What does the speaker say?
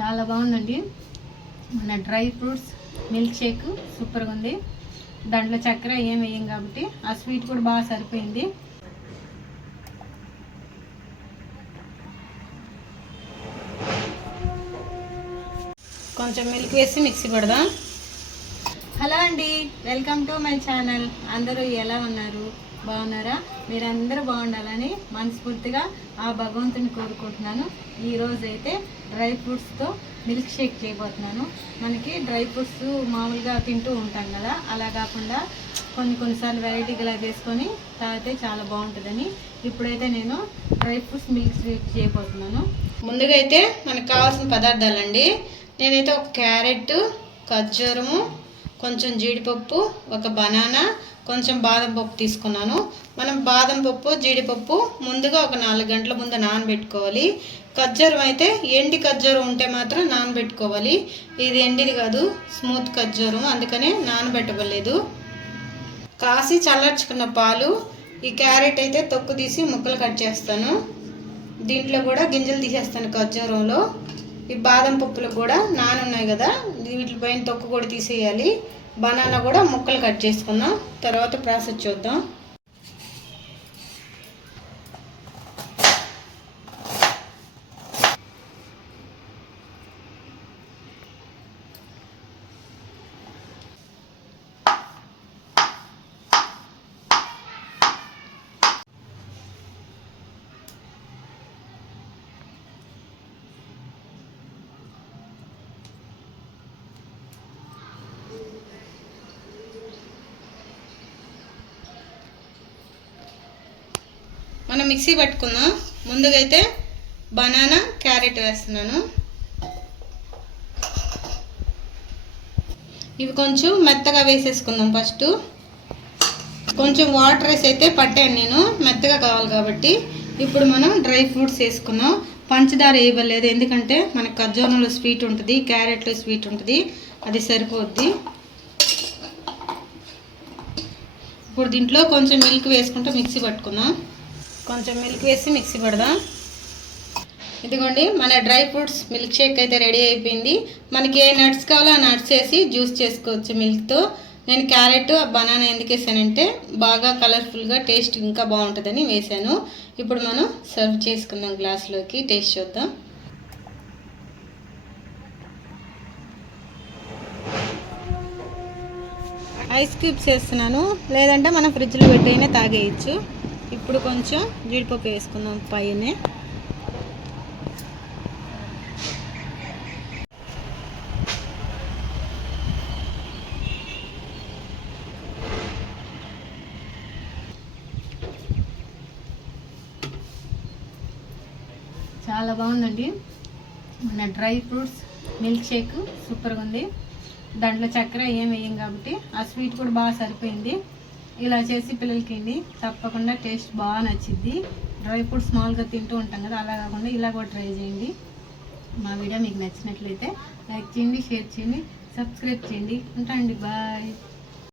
చాలా బాగుందండి. మన డ్రై ఫ్రూట్స్ మిల్క్ షేక్ సూపర్గా ఉంది. దాంట్లో చక్కెర ఏం వేయం కాబట్టి ఆ స్వీట్ కూడా బాగా సరిపోయింది. కొంచెం మిల్క్ వేసి మిక్సీ పెడదాం. హలో అండి, వెల్కమ్ టు మై ఛానల్. అందరూ ఎలా ఉన్నారు? బాగున్నారా? మీరందరూ బాగుండాలని మనస్ఫూర్తిగా ఆ భగవంతుని కోరుకుంటున్నాను. ఈరోజు అయితే డ్రై ఫ్రూట్స్తో మిల్క్ షేక్ చేయబోతున్నాను. మనకి డ్రై ఫ్రూట్స్ మామూలుగా తింటూ ఉంటాం కదా, అలా కాకుండా కొన్నిసార్లు వెరైటీగా ఇలా చేసుకొని తాగితే చాలా బాగుంటుందని ఇప్పుడైతే నేను డ్రై ఫ్రూట్స్ మిల్క్ షేక్ చేయబోతున్నాను. ముందుగా అయితే మనకు కావాల్సిన పదార్థాలండి. నేనైతే ఒక క్యారెట్, ఖర్జూరము, కొంచెం జీడిపప్పు, ఒక బనానా, కొంచెం బాదం పప్పు తీసుకున్నాను. మనం బాదం పప్పు, జీడిపప్పు ముందుగా ఒక 4 గంటల ముందు నానబెట్టుకోవాలి. ఖర్జూరం అయితే ఎండి ఖర్జూరం ఉంటే మాత్రం నానబెట్టుకోవాలి. ఇది ఎండిది కాదు, స్మూత్ ఖర్జూరం, అందుకనే నానబెట్టవలేదు. కాసి చల్లార్చుకున్న పాలు, ఈ క్యారెట్ అయితే తొక్కు తీసి ముక్కలు కట్ చేస్తాను. దీంట్లో కూడా గింజలు తీసేస్తాను ఖర్జూరంలో. ఈ బాదం పప్పులు కూడా నానున్నాయి కదా, వీటిపైన తొక్కు కూడా తీసేయాలి. బనానా కూడా ముక్కలు కట్ చేసుకుందాం, తర్వాత ప్రాసెస్ చూద్దాం. మనం మిక్సీ పట్టుకుందాం. ముందుగా అయితే బనానా, క్యారెట్ వేస్తున్నాను. ఇవి కొంచెం మెత్తగా వేసేసుకుందాం. ఫస్ట్ కొంచెం వాటర్ వేసి అయితే పట్టాను నేను, మెత్తగా కావాలి కాబట్టి. ఇప్పుడు మనం డ్రై ఫ్రూట్స్ వేసుకున్నాం. పంచదార వేయలేదు, ఎందుకంటే మనకు ఖర్జూరంలో స్వీట్ ఉంటుంది, క్యారెట్లో స్వీట్ ఉంటుంది, అది సరిపోద్ది. ఇప్పుడు దీంట్లో కొంచెం మిల్క్ వేసుకుంటూ మిక్సీ పట్టుకుందాం. కొంచెం మిల్క్ వేసి మిక్సీ పెడదాం. ఇదిగోండి, మన డ్రై ఫ్రూట్స్ మిల్క్ షేక్ అయితే రెడీ అయిపోయింది. మనకి ఏ నట్స్ కావాలో ఆ నట్స్ వేసి జ్యూస్ చేసుకోవచ్చు మిల్క్తో. నేను క్యారెట్, బనానా ఎందుకు వేసానంటే బాగా కలర్ఫుల్గా టేస్ట్ ఇంకా బాగుంటుందని వేసాను. ఇప్పుడు మనం సర్వ్ చేసుకుందాం గ్లాస్లోకి, టేస్ట్ చూద్దాం. ఐస్ క్యూబ్స్ వేస్తున్నాను, లేదంటే మనం ఫ్రిడ్జ్లో పెట్టైనా తాగేయచ్చు. ఇప్పుడు కొంచెం జీడిపప్పు వేసుకుందాం పైనే. చాలా బాగుందండి. మన డ్రై ఫ్రూట్స్ మిల్క్ షేక్ సూపర్గా ఉంది. దాంట్లో చక్కెర ఏం వేయం కాబట్టి ఆ స్వీట్ కూడా బాగా సరిపోయింది. ఇలా చేసి పిల్లలకి ఇవ్వండి, తప్పకుండా టేస్ట్ బాగా నచ్చిద్ది. డ్రై ఫ్రూట్స్ మామూలుగా తింటూ ఉంటాం కదా, అలా కాకుండా ఇలా కూడా ట్రై చేయండి. మా వీడియో మీకు నచ్చినట్లయితే లైక్ చేయండి, షేర్ చేయండి, సబ్స్క్రైబ్ చేయండి. ఉంటానండి, బాయ్.